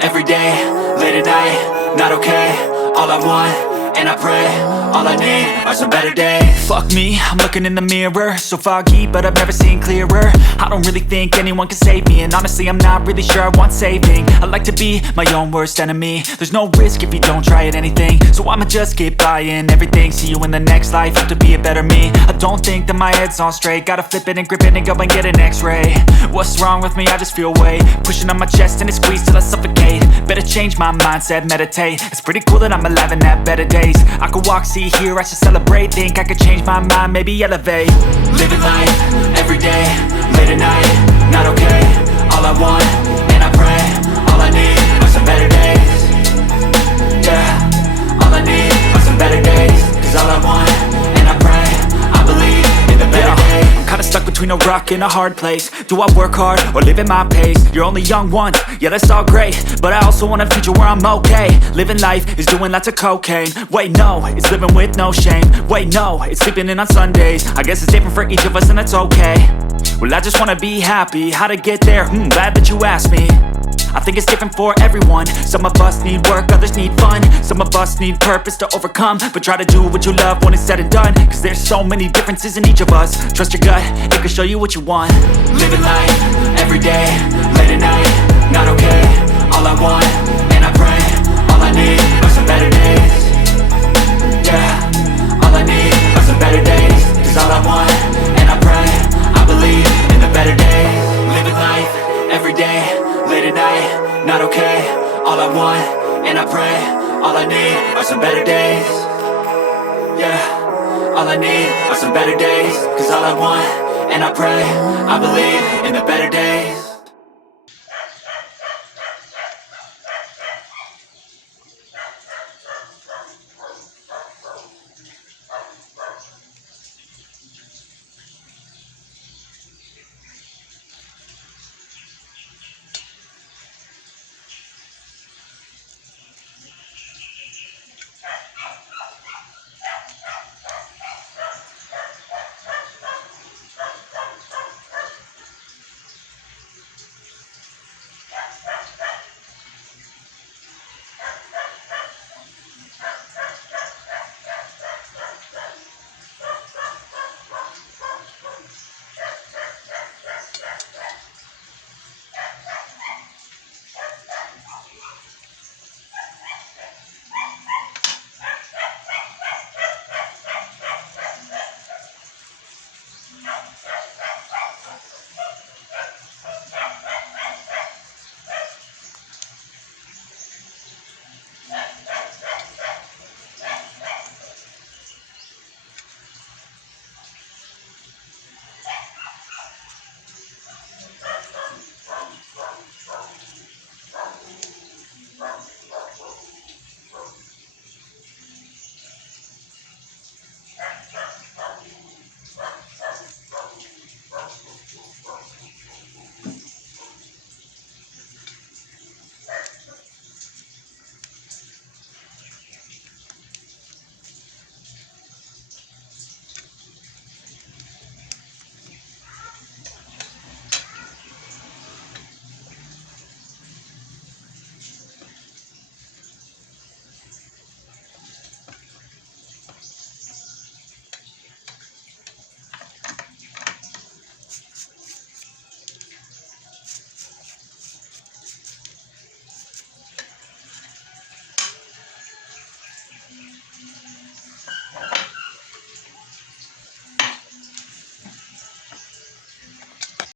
every day, late at night, not okay. All I want, and I pray, all I need are some better days. Fuck me, I'm looking in the mirror, so foggy, but I've never seen clearer. I don't really think anyone can save me, and honestly I'm not really sure I want saving. I like to be my own worst enemy. There's no risk if you don't try at anything, so I'ma just keep buying everything. See you in the next life, have to be a better me. I don't think that my head's on straight, gotta flip it and grip it and go and get an x-ray. What's wrong with me? I just feel weight pushing on my chest and it squeezes till I suffocate. Better change my mindset, meditate. It's pretty cool that I'm alive and have better days. I could walk, see, hear, I should celebrate. Think I could change my mind, maybe elevate. Living life, every day, late at night, not okay. All I want, and I pray, all I need are some better days. Yeah, all I need are some better days. Cause all I want, and I pray, I believe in the better days. I'm kinda stuck between a rock and a hard place. Do I work hard or live at my pace? You're only young once, yeah that's all great, but I also want a future where I'm okay. Living life is doing lots of cocaine. Wait no, it's living with no shame. Wait no, it's sleeping in on Sundays. I guess it's different for each of us and that's okay. Well I just wanna be happy, how to get there? Glad that you asked me. I think it's different for everyone. Some of us need work, others need fun. Some of us need purpose to overcome. But try to do what you love when it's said and done. Cause there's so many differences in each of us. Trust your gut, it can show you what you want. Living life, every day, late at night, not okay. All I want, and I pray, all I need are some better days. Yeah, all I need are some better days. Cause all I want, and I pray, I believe in the better days. Living life, every day, late at night, not okay. All I want, and I pray, all I need are some better days. Yeah, all I need are some better days. Cause all I want, and I pray, I believe in the better days.